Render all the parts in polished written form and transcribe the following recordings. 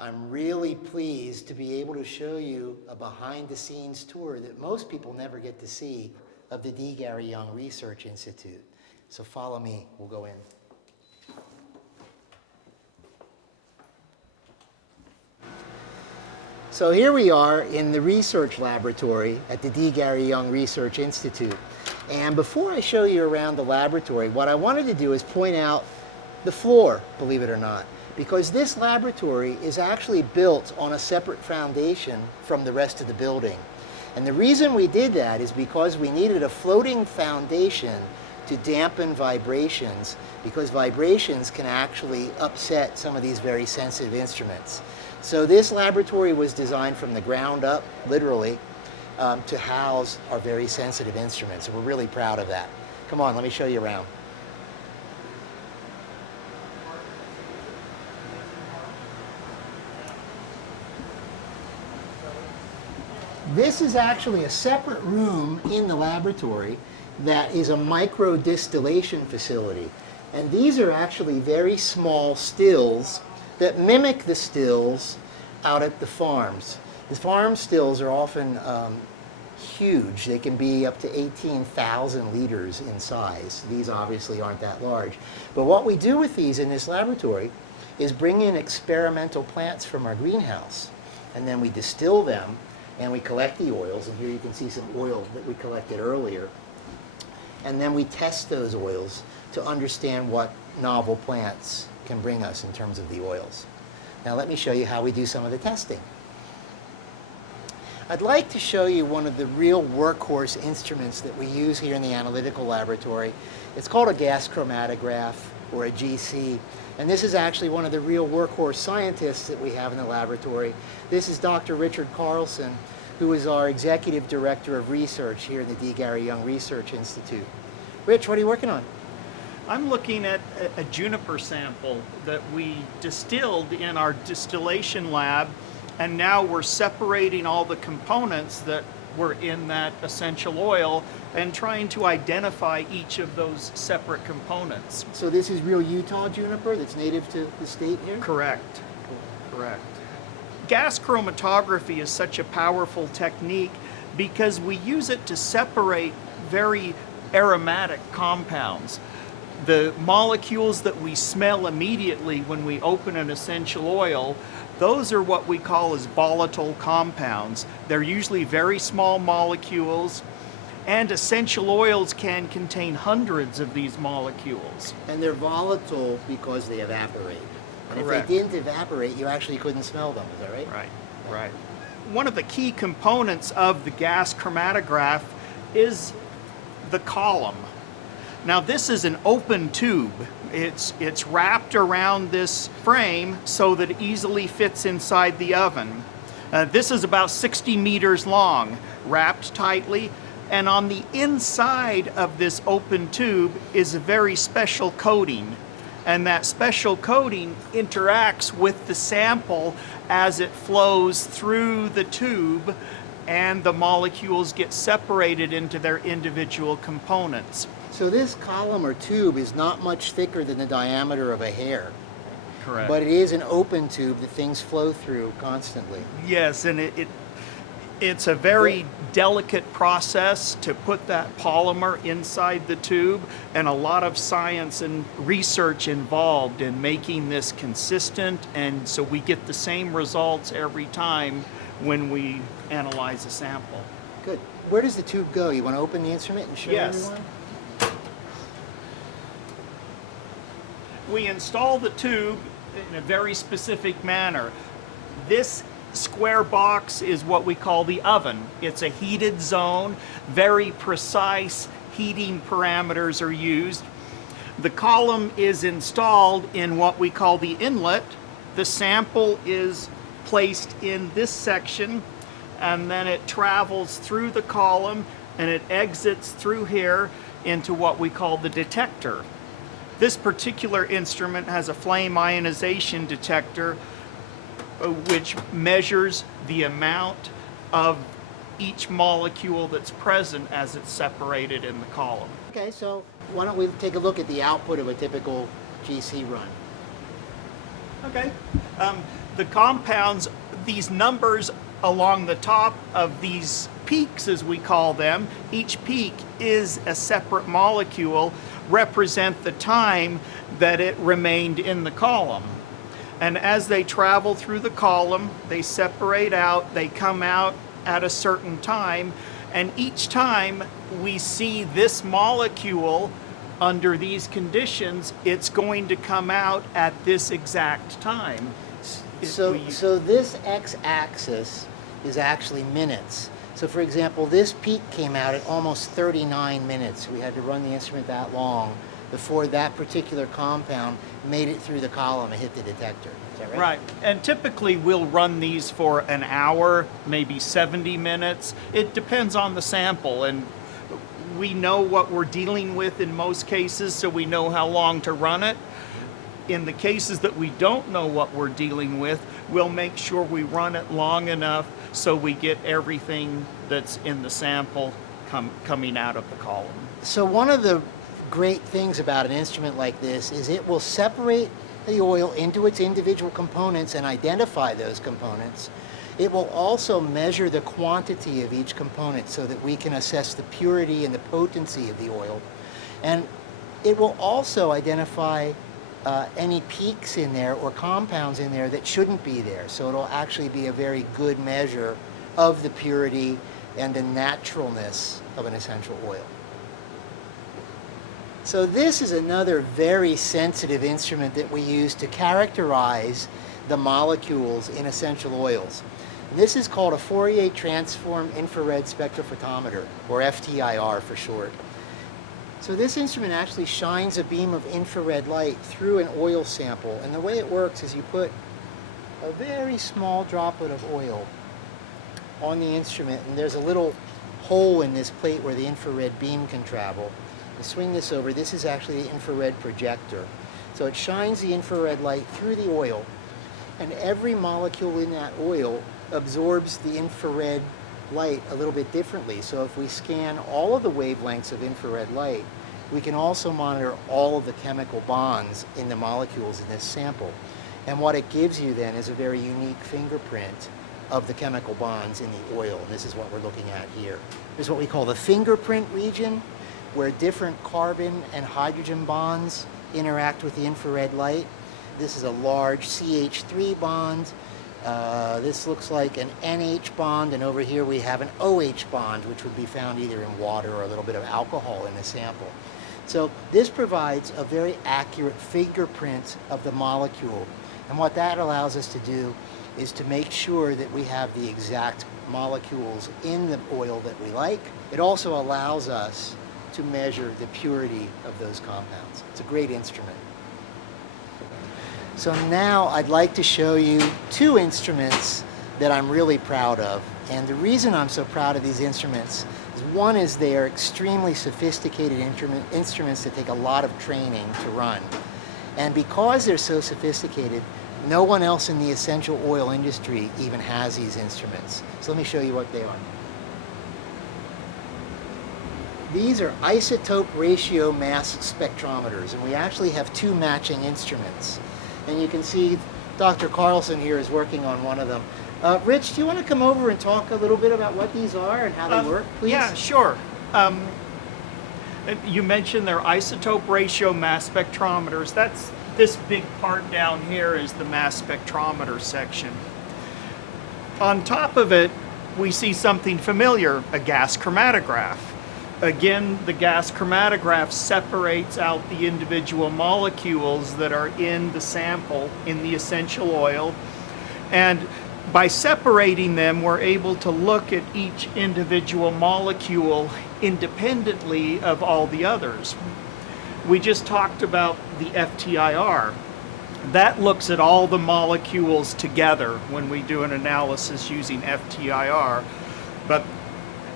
I'm really pleased to be able to show you a behind-the-scenes tour that most people never get to see of the D.Gary Young Research Institute. So follow me, we'll go in. So here we are in the research laboratory at the D.Gary Young Research Institute. And before I show you around the laboratory, what I wanted to do is point out the floor, believe it or not, because this laboratory is actually built on a separate foundation from the rest of the building. And the reason we did that is because we needed a floating foundation to dampen vibrations, because vibrations can actually upset some of these very sensitive instruments. So this laboratory was designed from the ground up, literally, to house our very sensitive instruments. And we're really proud of that. Come on, let me show you around. This is actually a separate room in the laboratory that is a micro distillation facility. And these are actually very small stills that mimic the stills out at the farms. The farm stills are often huge. They can be up to 18,000 liters in size. These obviously aren't that large. But what we do with these in this laboratory is bring in experimental plants from our greenhouse, and then we distill them, and we collect the oils, and here you can see some oil that we collected earlier. And then we test those oils to understand what novel plants can bring us in terms of the oils. Now let me show you how we do some of the testing. I'd like to show you one of the real workhorse instruments that we use here in the analytical laboratory. It's called a gas chromatograph, or a GC. And this is actually one of the real workhorse scientists that we have in the laboratory. This is Dr. Richard Carlson, who is our Executive Director of Research here in the D.Gary Young Research Institute. Rich, what are you working on? I'm looking at a juniper sample that we distilled in our distillation lab, and now we're separating all the components that were in that essential oil and trying to identify each of those separate components. So this is real Utah juniper that's native to the state here? Correct. Correct. Gas chromatography is such a powerful technique because we use it to separate very aromatic compounds. The molecules that we smell immediately when we open an essential oil, those are what we call as volatile compounds. They're usually very small molecules, and essential oils can contain hundreds of these molecules. And they're volatile because they evaporate. And Correct. if they didn't evaporate, you actually couldn't smell them, is that right? Right, right. One of the key components of the gas chromatograph is the column. Now this is an open tube. It's wrapped around this frame so that it easily fits inside the oven. This is about 60 meters long, wrapped tightly, and on the inside of this open tube is a very special coating. And that special coating interacts with the sample as it flows through the tube, and the molecules get separated into their individual components. So this column or tube is not much thicker than the diameter of a hair. Correct. But it is an open tube that things flow through constantly. Yes, and it's a very delicate process to put that polymer inside the tube, and a lot of science and research involved in making this consistent, and so we get the same results every time when we analyze a sample. Good. Where does the tube go? You want to open the instrument and show everyone? We install the tube in a very specific manner. This square box is what we call the oven. It's a heated zone. Very precise heating parameters are used. The column is installed in what we call the inlet. The sample is placed in this section, and then it travels through the column and it exits through here into what we call the detector. This particular instrument has a flame ionization detector which measures the amount of each molecule that's present as it's separated in the column. Okay, so why don't we take a look at the output of a typical GC run? Okay. The compounds, these numbers along the top of these peaks, as we call them, each peak is a separate molecule, represent the time that it remained in the column. And as they travel through the column, they separate out, they come out at a certain time, and each time we see this molecule under these conditions, it's going to come out at this exact time. So this x-axis is actually minutes. So for example, this peak came out at almost 39 minutes. We had to run the instrument that long before that particular compound made it through the column and hit the detector. Is that right? Right. And typically we'll run these for an hour, maybe 70 minutes. It depends on the sample, and we know what we're dealing with in most cases, so we know how long to run it. In the cases that we don't know what we're dealing with, we'll make sure we run it long enough so we get everything that's in the sample coming out of the column. So one of the great things about an instrument like this is it will separate the oil into its individual components and identify those components. It will also measure the quantity of each component so that we can assess the purity and the potency of the oil. And it will also identify any peaks in there or compounds in there that shouldn't be there. So it'll actually be a very good measure of the purity and the naturalness of an essential oil. So this is another very sensitive instrument that we use to characterize the molecules in essential oils. And this is called a Fourier Transform Infrared Spectrophotometer, or FTIR for short. So this instrument actually shines a beam of infrared light through an oil sample, and the way it works is you put a very small droplet of oil on the instrument, and there's a little hole in this plate where the infrared beam can travel. You swing this over, this is actually the infrared projector. So it shines the infrared light through the oil, and every molecule in that oil absorbs the infrared light a little bit differently. So if we scan all of the wavelengths of infrared light, we can also monitor all of the chemical bonds in the molecules in this sample. And what it gives you then is a very unique fingerprint of the chemical bonds in the oil. And this is what we're looking at here. There's what we call the fingerprint region, where different carbon and hydrogen bonds interact with the infrared light. This is a large CH3 bond. This looks like an NH bond, and over here we have an OH bond, which would be found either in water or a little bit of alcohol in the sample. So this provides a very accurate fingerprint of the molecule. And what that allows us to do is to make sure that we have the exact molecules in the oil that we like. It also allows us to measure the purity of those compounds. It's a great instrument. So now I'd like to show you two instruments that I'm really proud of. And the reason I'm so proud of these instruments is, one is they are extremely sophisticated instruments that take a lot of training to run. And because they're so sophisticated, no one else in the essential oil industry even has these instruments. So let me show you what they are. These are isotope ratio mass spectrometers, and we actually have two matching instruments. And you can see Dr. Carlson here is working on one of them. Rich, do you want to come over and talk a little bit about what these are and how they work, please? Yeah, sure. You mentioned they're isotope ratio mass spectrometers. That's this big part down here is the mass spectrometer section. On top of it, we see something familiar, a gas chromatograph. Again, the gas chromatograph separates out the individual molecules that are in the sample, in the essential oil. And by separating them, we're able to look at each individual molecule independently of all the others. We just talked about the FTIR. That looks at all the molecules together when we do an analysis using FTIR. But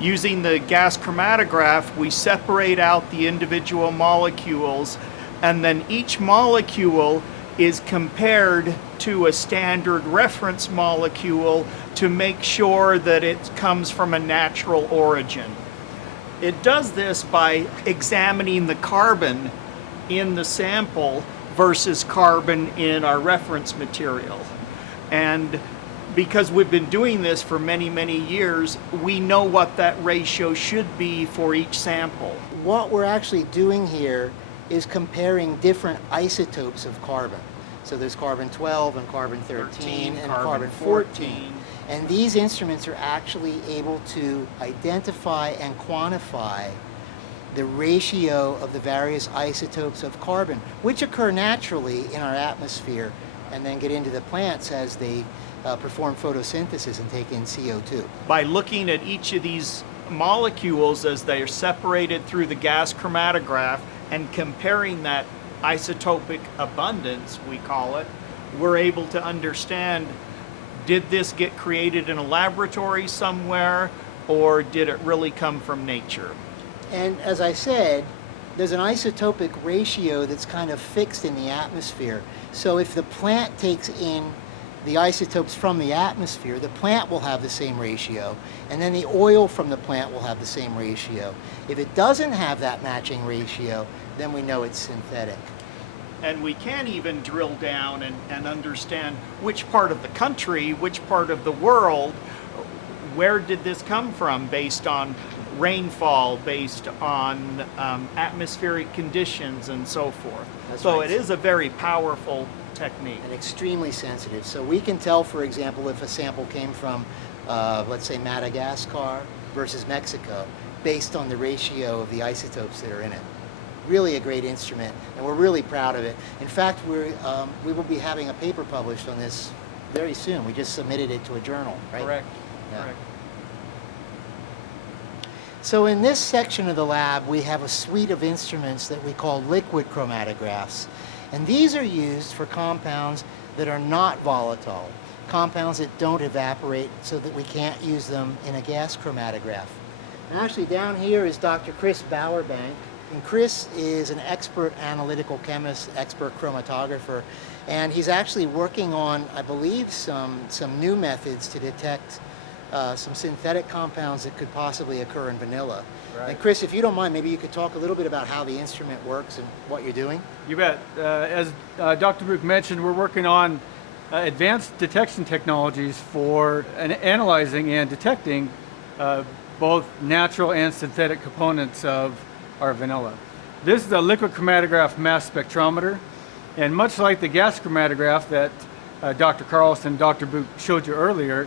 using the gas chromatograph, we separate out the individual molecules, and then each molecule is compared to a standard reference molecule to make sure that it comes from a natural origin. It does this by examining the carbon in the sample versus carbon in our reference material. And because we've been doing this for many, many years, we know what that ratio should be for each sample. What we're actually doing here is comparing different isotopes of carbon. So there's carbon-12 and carbon-13 and carbon-14. And these instruments are actually able to identify and quantify the ratio of the various isotopes of carbon, which occur naturally in our atmosphere and then get into the plants as they perform photosynthesis and take in CO2. By looking at each of these molecules as they are separated through the gas chromatograph and comparing that isotopic abundance, we call it, we're able to understand, did this get created in a laboratory somewhere, or did it really come from nature? And as I said, there's an isotopic ratio that's kind of fixed in the atmosphere. So if the plant takes in the isotopes from the atmosphere, the plant will have the same ratio, and then the oil from the plant will have the same ratio. If it doesn't have that matching ratio, then we know it's synthetic. And we can even drill down and understand which part of the country, which part of the world, where did this come from based on rainfall, based on atmospheric conditions and so forth. That's so right. it is a very powerful technique. And extremely sensitive. So we can tell, for example, if a sample came from, let's say, Madagascar versus Mexico, based on the ratio of the isotopes that are in it. Really a great instrument, and we're really proud of it. In fact, we will be having a paper published on this very soon. We just submitted it to a journal, right? Correct. Yeah. Correct. So in this section of the lab, we have a suite of instruments that we call liquid chromatographs. And these are used for compounds that are not volatile, compounds that don't evaporate so that we can't use them in a gas chromatograph. And actually down here is Dr. Chris Bowerbank. And Chris is an expert analytical chemist, expert chromatographer, and he's actually working on, I believe, some new methods to detect some synthetic compounds that could possibly occur in vanilla. Right. And Chris, if you don't mind, maybe you could talk a little bit about how the instrument works and what you're doing. You bet. As Dr. Brook mentioned, we're working on advanced detection technologies for analyzing and detecting both natural and synthetic components of our vanilla. This is a liquid chromatograph mass spectrometer, and much like the gas chromatograph that Dr. Carlson and Dr. Brook showed you earlier,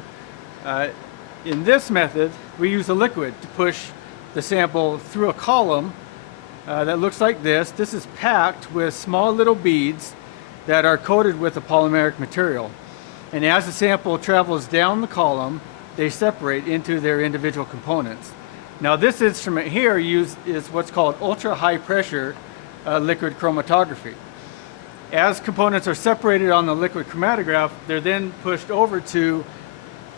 in this method, we use a liquid to push the sample through a column that looks like this. This is packed with small little beads that are coated with a polymeric material. And as the sample travels down the column, they separate into their individual components. Now this instrument here is what's called ultra high pressure liquid chromatography. As components are separated on the liquid chromatograph, they're then pushed over to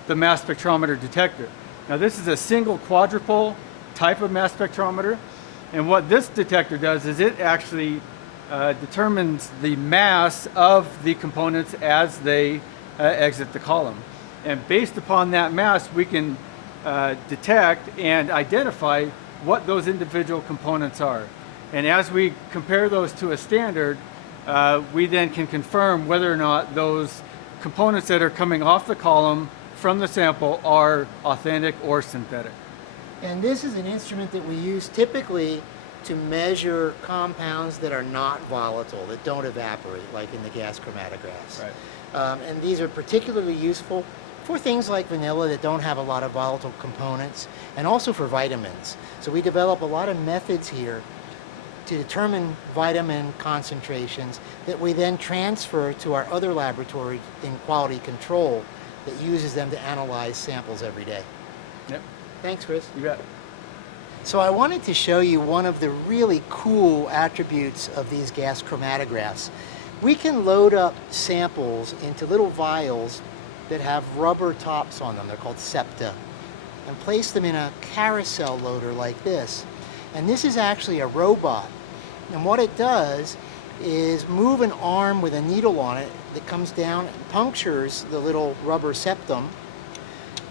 the mass spectrometer detector. Now this is a single quadrupole type of mass spectrometer, and what this detector does is it actually determines the mass of the components as they exit the column. And based upon that mass, we can detect and identify what those individual components are. And as we compare those to a standard, we then can confirm whether or not those components that are coming off the column from the sample are authentic or synthetic. And this is an instrument that we use typically to measure compounds that are not volatile, that don't evaporate, like in the gas chromatographs. Right. And these are particularly useful for things like vanilla that don't have a lot of volatile components, and also for vitamins. So we develop a lot of methods here to determine vitamin concentrations that we then transfer to our other laboratory in quality control that uses them to analyze samples every day. Yep. Thanks, Chris. You bet. So I wanted to show you one of the really cool attributes of these gas chromatographs. We can load up samples into little vials that have rubber tops on them. They're called septa, and place them in a carousel loader like this. And this is actually a robot. And what it does is move an arm with a needle on it that comes down and punctures the little rubber septum,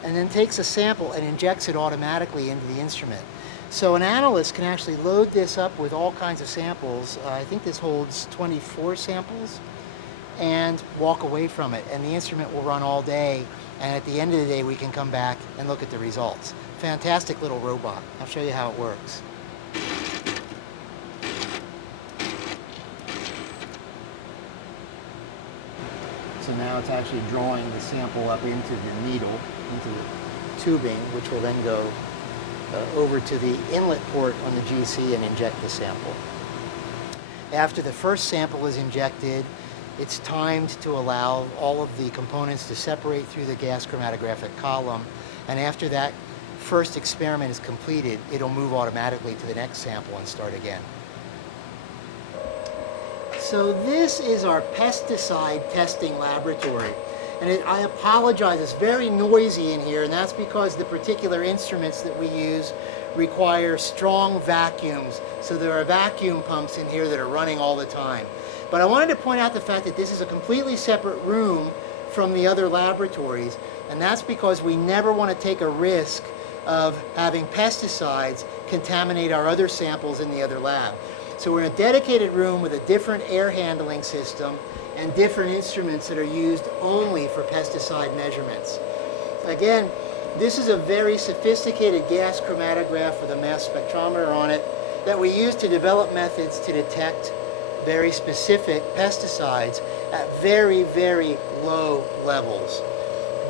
and then takes a sample and injects it automatically into the instrument. So an analyst can actually load this up with all kinds of samples. I think this holds 24 samples. and walk away from it. And the instrument will run all day, and at the end of the day we can come back and look at the results. Fantastic little robot. I'll show you how it works. So now it's actually drawing the sample up into the needle, into the tubing, which will then go over to the inlet port on the GC and inject the sample. After the first sample is injected, it's timed to allow all of the components to separate through the gas chromatographic column, and after that first experiment is completed, it'll move automatically to the next sample and start again. So this is our pesticide testing laboratory. And I apologize, it's very noisy in here, and that's because the particular instruments that we use require strong vacuums. So there are vacuum pumps in here that are running all the time. But I wanted to point out the fact that this is a completely separate room from the other laboratories, and that's because we never want to take a risk of having pesticides contaminate our other samples in the other lab. So we're in a dedicated room with a different air handling system and different instruments that are used only for pesticide measurements. Again, this is a very sophisticated gas chromatograph with a mass spectrometer on it that we use to develop methods to detect very specific pesticides at very, very low levels.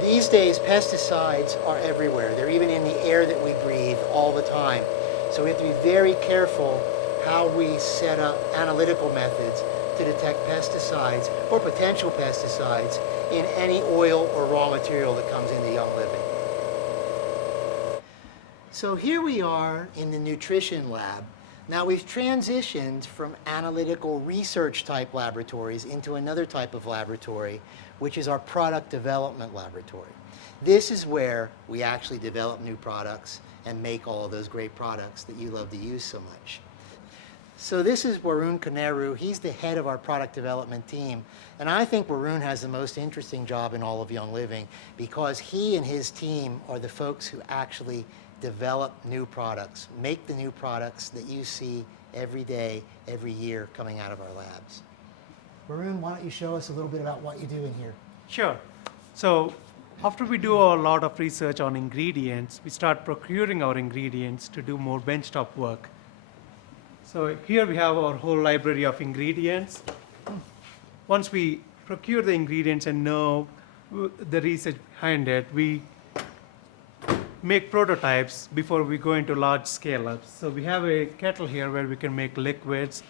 These days, pesticides are everywhere. They're even in the air that we breathe all the time. So we have to be very careful how we set up analytical methods to detect pesticides or potential pesticides in any oil or raw material that comes into Young Living. So here we are in the nutrition lab. Now we've transitioned from analytical research type laboratories into another type of laboratory, which is our product development laboratory. This is where we actually develop new products and make all of those great products that you love to use so much. So this is Warun Koneru. He's the head of our product development team. And I think Warun has the most interesting job in all of Young Living because he and his team are the folks who actually develop new products, make the new products that you see every day, every year coming out of our labs. Warun, why don't you show us a little bit about what you do in here? Sure. So after we do a lot of research on ingredients, we start procuring our ingredients to do more benchtop work. So here we have our whole library of ingredients. Once we procure the ingredients and know the research behind it, we make prototypes before we go into large scale-ups. So we have a kettle here where we can make liquids.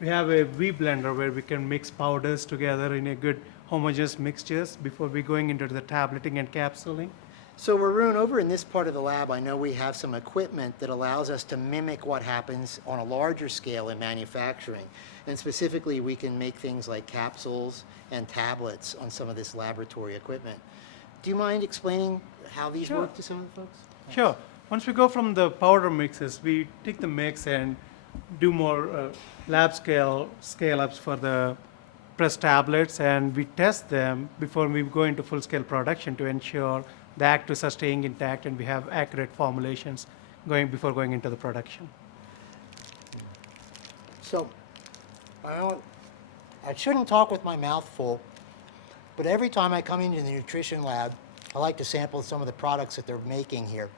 We have a V blender where we can mix powders together in a good homogeneous mixtures before we going into the tableting and capsuling. So Warun, over in this part of the lab, I know we have some equipment that allows us to mimic what happens on a larger scale in manufacturing. And specifically, we can make things like capsules and tablets on some of this laboratory equipment. Do you mind explaining how these Sure. work to some of the folks? Sure. Once we go from the powder mixes, we take the mix and do more lab scale-ups for the press tablets, and we test them before we go into full-scale production to ensure the actives are staying intact and we have accurate formulations before going into the production. So, I shouldn't talk with my mouth full, but every time I come into the nutrition lab, I like to sample some of the products that they're making here.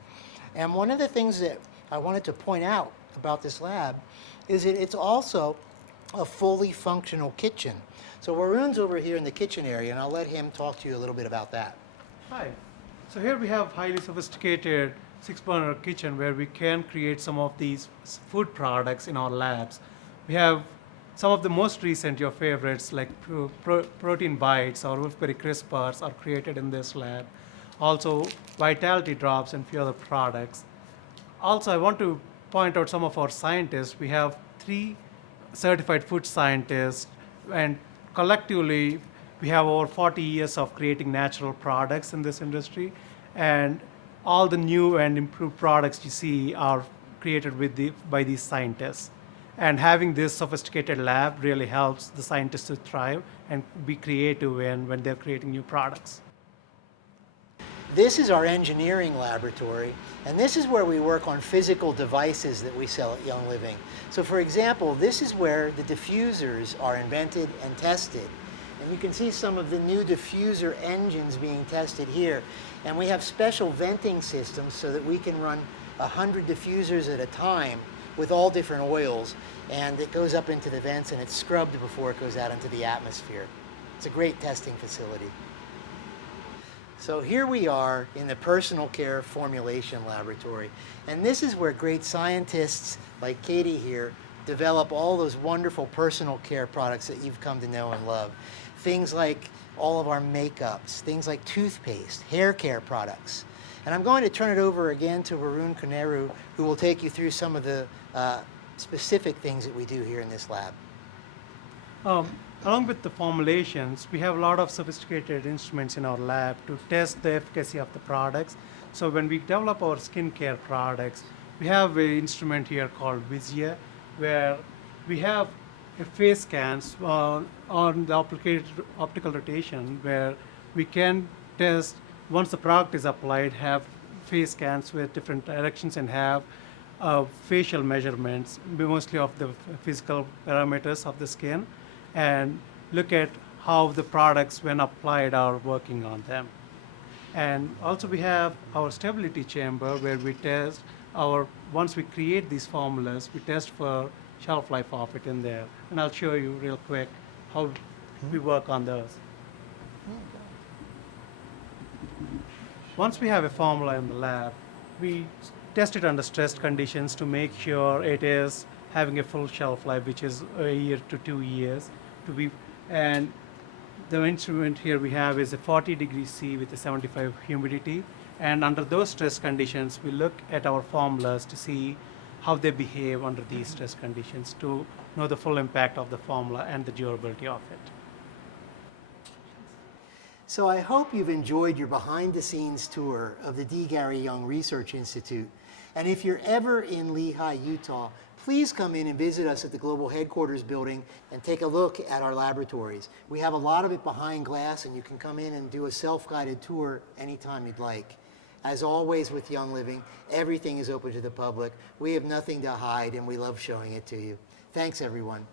And one of the things that I wanted to point out about this lab is that it's also a fully functional kitchen. So Warun's over here in the kitchen area, and I'll let him talk to you a little bit about that. Hi. So here we have highly sophisticated 6-burner kitchen where we can create some of these food products in our labs. We have some of the most recent, your favorites, like protein bites or Wolfberry crisp bars are created in this lab. Also, vitality drops and few other products. Also, I want to point out some of our scientists. We have 3 certified food scientists, and collectively, we have over 40 years of creating natural products in this industry, and all the new and improved products you see are created by these scientists. And having this sophisticated lab really helps the scientists to thrive and be creative when they're creating new products. This is our engineering laboratory, and this is where we work on physical devices that we sell at Young Living. So for example, this is where the diffusers are invented and tested. And And you can see some of the new diffuser engines being tested here. And we have special venting systems so that we can run 100 diffusers at a time with all different oils. And it goes up into the vents and it's scrubbed before it goes out into the atmosphere. It's a great testing facility. So here we are in the personal care formulation laboratory. And this is where great scientists like Katie here develop all those wonderful personal care products that you've come to know and love. Things like all of our makeups, things like toothpaste, hair care products. And I'm going to turn it over again to Varun Koneru, who will take you through some of the specific things that we do here in this lab. Along with the formulations, we have a lot of sophisticated instruments in our lab to test the efficacy of the products. So when we develop our skincare products, we have an instrument here called Vizia, where we have a phase scans on the optical rotation, where we can test, once the product is applied, have phase scans with different directions and have facial measurements, mostly of the physical parameters of the skin, and look at how the products, when applied, are working on them. And also we have our stability chamber where we test once we create these formulas, we test for shelf life of it in there. And I'll show you real quick how we work on those. Once we have a formula in the lab, we test it under stressed conditions to make sure it is having a full shelf life, which is a year to 2 years. And the instrument here we have is a 40 degrees C with a 75 humidity. And under those stress conditions, we look at our formulas to see how they behave under these stress conditions to know the full impact of the formula and the durability of it. So I hope you've enjoyed your behind-the-scenes tour of the D.Gary Young Research Institute. And if you're ever in Lehi, Utah, please come in and visit us at the Global Headquarters building and take a look at our laboratories. We have a lot of it behind glass, and you can come in and do a self-guided tour anytime you'd like. As always with Young Living, everything is open to the public. We have nothing to hide, and we love showing it to you. Thanks, everyone.